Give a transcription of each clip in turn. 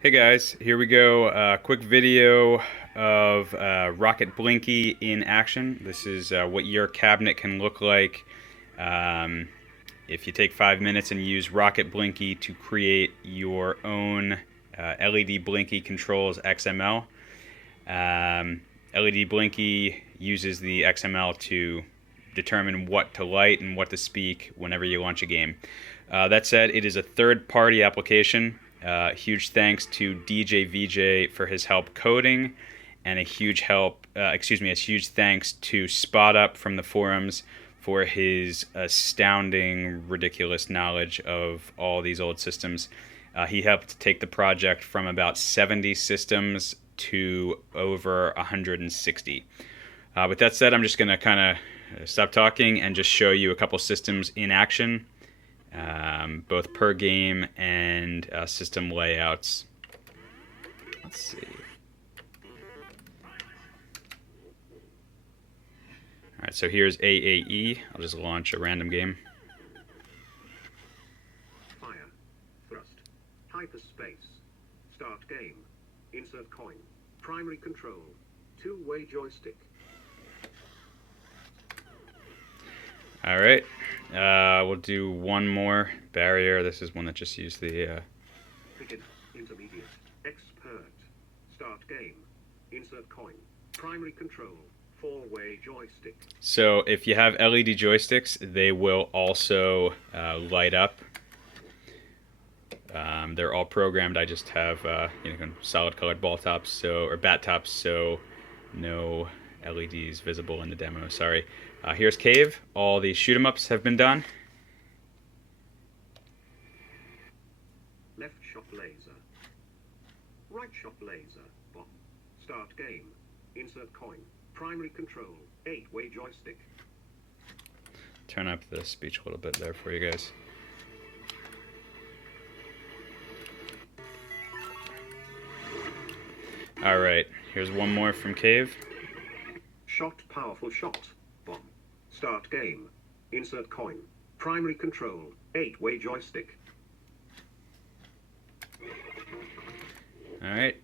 Hey guys, here we go. Quick video of RocketBlinky in action. This is what your cabinet can look like if you take 5 minutes and use RocketBlinky to create your own LEDBlinky Controls.XML. LEDBlinky uses the XML to determine what to light and what to speak whenever you launch a game. That said, it is a third-party application. Huge thanks to DJ VJ for his help coding, and a huge thanks to Spot Up from the forums for his astounding, ridiculous knowledge of all these old systems. He helped take the project from about 70 systems to over 160. With that said, I'm just going to kind of stop talking and just show you a couple systems in action. Both per game and system layouts. Let's see. Alright, so here's AAE. I'll just launch a random game. Fire. Thrust. Hyperspace. Start game. Insert coin. Primary control. Two-way joystick. Alright, we'll do one more barrier. This is one that just used the... Beginner, intermediate, expert. Start game. Insert coin. Primary control. Four-way joystick. So if you have LED joysticks, they will also light up. They're all programmed. I just have solid colored ball tops, or bat tops, so no LEDs visible in the demo. Sorry. Here's Cave. All the shoot 'em ups have been done. Left shot laser. Right shot laser. Bomb. Start game. Insert coin. Primary control. 8-way joystick. Turn up the speech a little bit there for you guys. Alright, here's one more from Cave. Shot, powerful shot. Bomb. Start game. Insert coin. Primary control. 8-way joystick. Alright.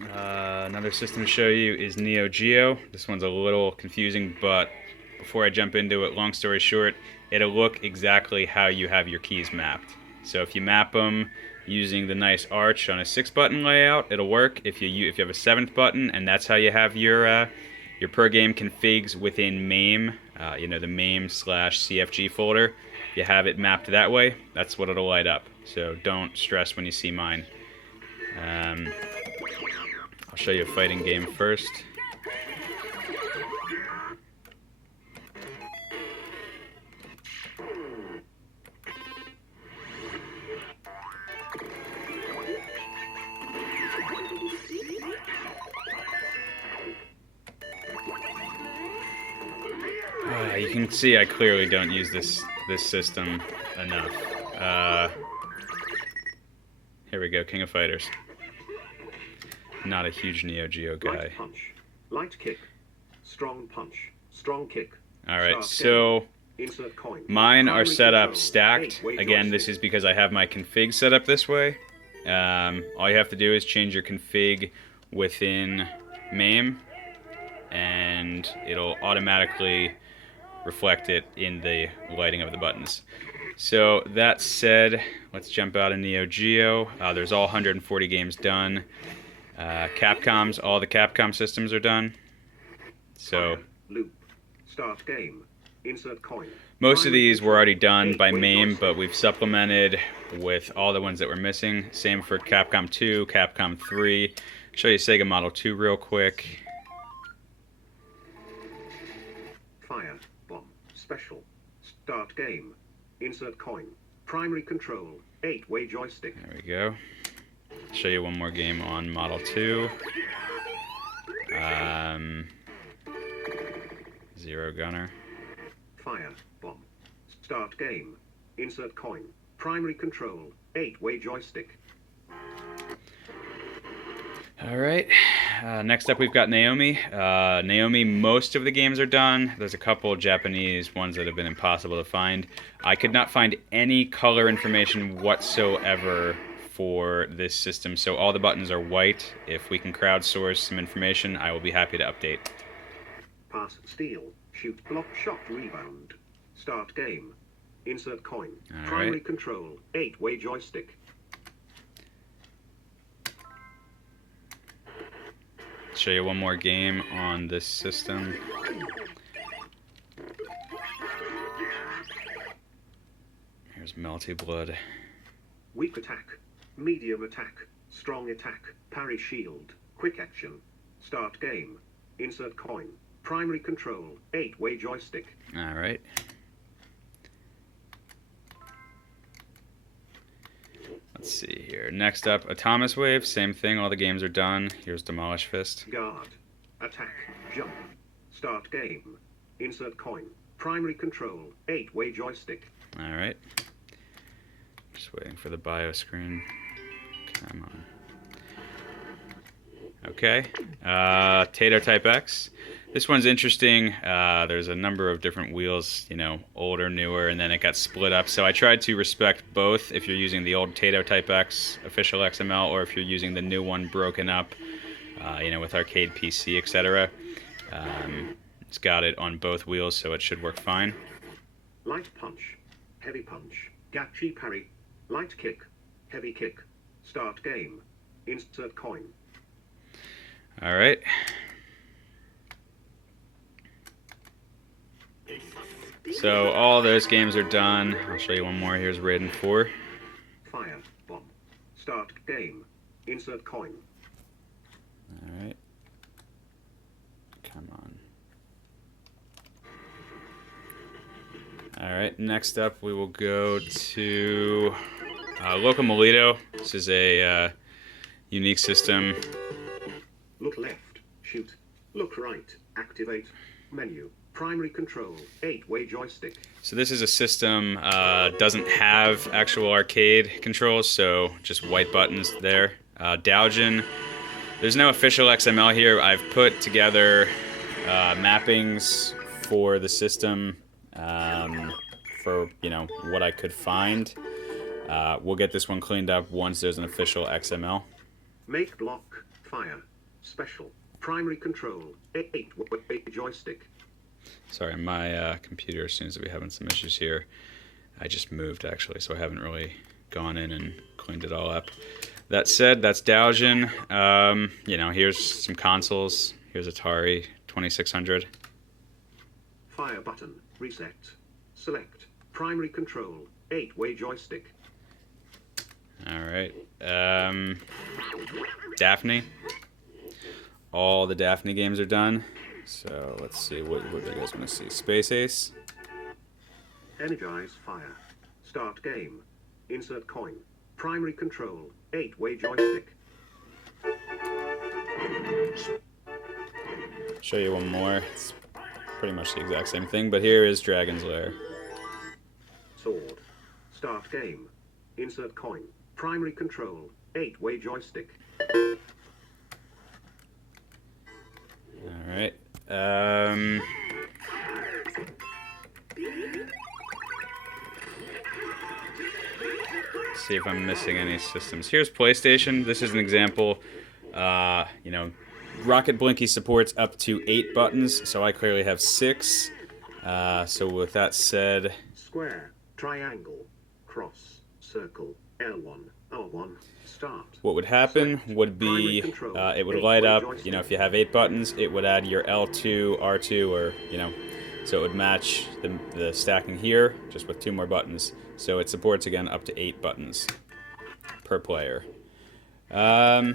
Another system to show you is Neo Geo. This one's a little confusing, but before I jump into it, long story short, it'll look exactly how you have your keys mapped. So if you map them using the nice arch on a 6-button layout, it'll work. If you have a 7th button, and that's how you have your per game configs within MAME, the MAME/CFG folder. If you have it mapped that way, that's what it'll light up. So don't stress when you see mine. I'll show you a fighting game first. You can see I clearly don't use this system enough. Here we go, King of Fighters. Not a huge Neo Geo guy. Light punch. Light kick. Strong punch. Strong kick. Alright, so insert coin. Mine are Primary set up control. stacked. 8-way Again, this joystick. is because I have my config set up this way. All you have to do is change your config within MAME, and it'll automatically reflect it in the lighting of the buttons. So that said, let's jump out of Neo Geo. There's all 140 games done. Capcom's, all the Capcom systems are done. So Fire. Loop. Start game. Insert coin. most of Primary these were control. already done by 8-way MAME, joystick. but we've supplemented with all the ones that were missing. Same for Capcom 2, Capcom 3. Show you Sega Model 2 real quick. Fire. Bomb. Special. Start game. Insert coin. Primary control. 8-way joystick. There we go. Show you one more game on Model 2. Zero Gunner. Fire. Bomb. Start game. Insert coin. Primary control. 8-way joystick. Alright, next up we've got Naomi. Naomi, most of the games are done. There's a couple Japanese ones that have been impossible to find. I could not find any color information whatsoever for this system. So all the buttons are white. If we can crowdsource some information, I will be happy to update. Pass, steal, shoot, block, shot, rebound. Start game. Insert coin. All Primary right. control. 8-way joystick. Show you one more game on this system. Here's Melty Blood. Weak attack. Medium attack. Strong attack. Parry shield. Quick action. Start game. Insert coin. Primary control. 8-way joystick. All right. Let's see here. Next up, Atomic Wave. Same thing. All the games are done. Here's Demolish Fist. Guard. Attack. Jump. Start game. Insert coin. Primary control. 8-way joystick. All right. Just waiting for the bio screen. Come on. Okay. Tato Type X. This one's interesting. There's a number of different wheels, you know, older, newer, and then it got split up. So I tried to respect both if you're using the old Tato Type X official XML or if you're using the new one broken up, you know, with Arcade PC, etc. It's got it on both wheels, so it should work fine. Light punch. Heavy punch. Gachi parry. Light kick. Heavy kick. Start game. Insert coin. All right. So all those games are done. I'll show you one more. Here's Raiden 4. Fire. Bomb. Start game. Insert coin. All right. Come on. All right. Next up, we will go to Loco Molito. This is a unique system. Look left. Shoot. Look right. Activate. Menu. Primary control. 8-way joystick. So this is a system, doesn't have actual arcade controls, so just white buttons there. Daojin, there's no official XML here. I've put together mappings for the system for, you know, what I could find. We'll get this one cleaned up once there's an official XML. Make block. Fire. Special. Primary control. 8-way joystick. Sorry, my computer seems to be having some issues here. I just moved, actually, so I haven't really gone in and cleaned it all up. That said, that's Daojin. You know, here's some consoles. Here's Atari 2600. Fire button. Reset. Select. Primary control. 8-way joystick. All right. Daphne. All the Daphne games are done. So let's see, what do you guys want to see? Space Ace. Energize fire. Start game. Insert coin. Primary control. 8-way joystick. Show you one more. It's pretty much the exact same thing, but here is Dragon's Lair. Sword. Start game. Insert coin. Primary control. 8-way joystick. All right. See if I'm missing any systems. Here's PlayStation. This is an example. You know, RocketBlinky supports up to 8 buttons, so I clearly have 6. So with that said, Square. Triangle. Cross. Circle. L1. R1. Start. what would happen would be it would light up, you know, if you have 8 buttons, it would add your L2, R2, or, you know, so it would match the stacking here, just with 2 more buttons. So it supports, again, up to 8 buttons per player. I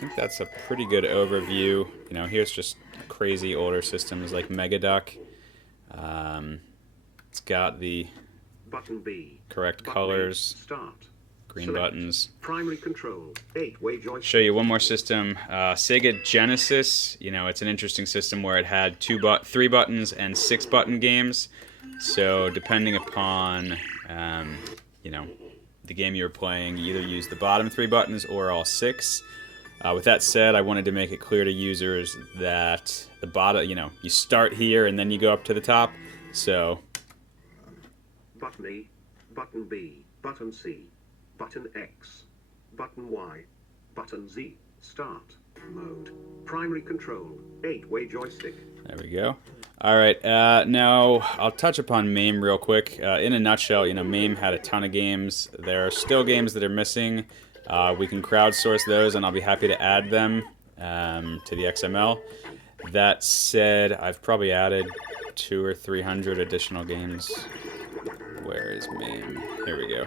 think that's a pretty good overview. You know, here's just crazy older systems like Megaduck. It's got the Button B. correct Button colors. A. Start. Green Select. buttons. Primary control. 8-way joystick. Show you one more system. Sega Genesis. You know, it's an interesting system where it had 3 buttons and 6 button games. So depending upon, you know, the game you were playing, you either use the bottom 3 buttons or all 6. With that said, I wanted to make it clear to users that the bottom, you know, you start here and then you go up to the top. So Button A. Button B. Button C. Button X. Button Y. Button Z. Start. Mode. Primary control. 8-way joystick. There we go. All right, now I'll touch upon MAME real quick. In a nutshell, MAME had a ton of games. There are still games that are missing. We can crowdsource those, and I'll be happy to add them to the XML. That said, I've probably added 200 or 300 additional games. Where is MAME? Here we go.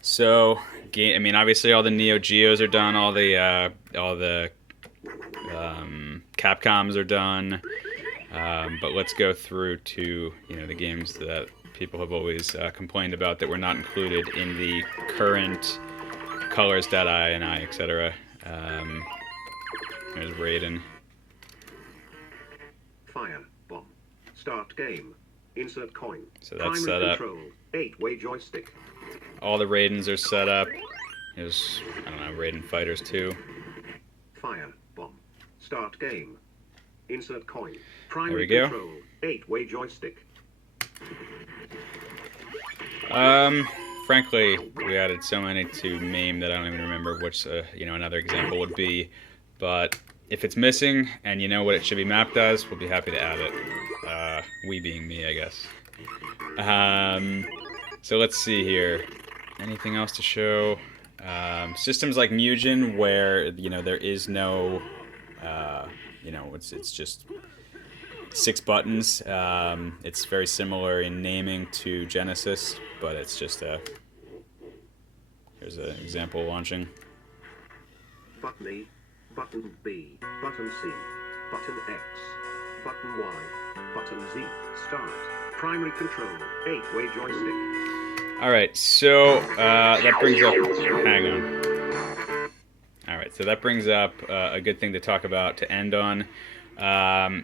So, obviously all the Neo Geos are done. All the Capcoms are done. But let's go through to the games that people have always complained about that were not included in the current colors.ini, etc. There's Raiden. Fire bomb. Start game. Insert coin. So that's set up. Control. 8-way joystick. All the Raidens are set up. There's, Raiden Fighters 2. Fire bomb. Start game. Insert coin. There we Primary go. control. 8-way joystick. Frankly, we added so many to MAME that I don't even remember which, another example would be. But if it's missing and you know what it should be mapped as, we'll be happy to add it. We being me, I guess. So let's see here. Anything else to show? Systems like Mugen, where there is no, it's just 6 buttons. It's very similar in naming to Genesis, but it's just here's an example launching. Button E. Button B. Button C. Button X. Button Y. Button Z. Start. Primary control. 8-way joystick. All right, so that brings up. Hang on. All right, so that brings up a good thing to talk about to end on.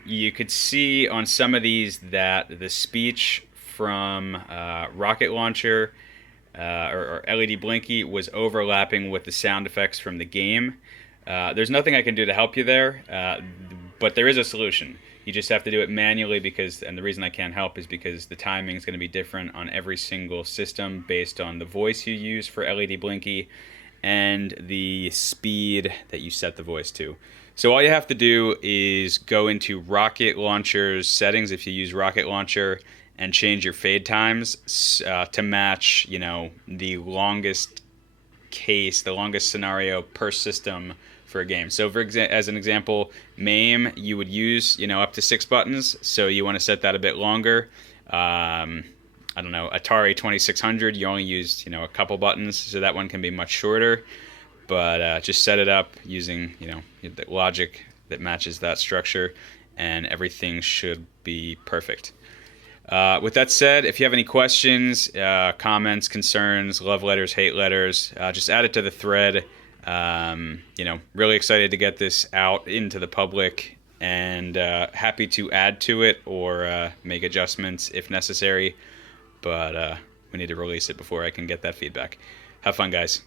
You could see on some of these that the speech from Rocket Launcher or LEDBlinky was overlapping with the sound effects from the game. There's nothing I can do to help you there, but there is a solution. You just have to do it manually and the reason I can't help is because the timing is going to be different on every single system based on the voice you use for LEDBlinky and the speed that you set the voice to. So all you have to do is go into Rocket Launcher's settings if you use Rocket Launcher and change your fade times to match, the longest case, the longest scenario per system for a game. So as an example, MAME, you would use, up to 6 buttons. So you want to set that a bit longer. Atari 2600, you only used, a couple buttons. So that one can be much shorter. But just set it up using, the logic that matches that structure, and everything should be perfect. With that said, if you have any questions, comments, concerns, love letters, hate letters, just add it to the thread. Really excited to get this out into the public, and happy to add to it or make adjustments if necessary. But we need to release it before I can get that feedback. Have fun, guys.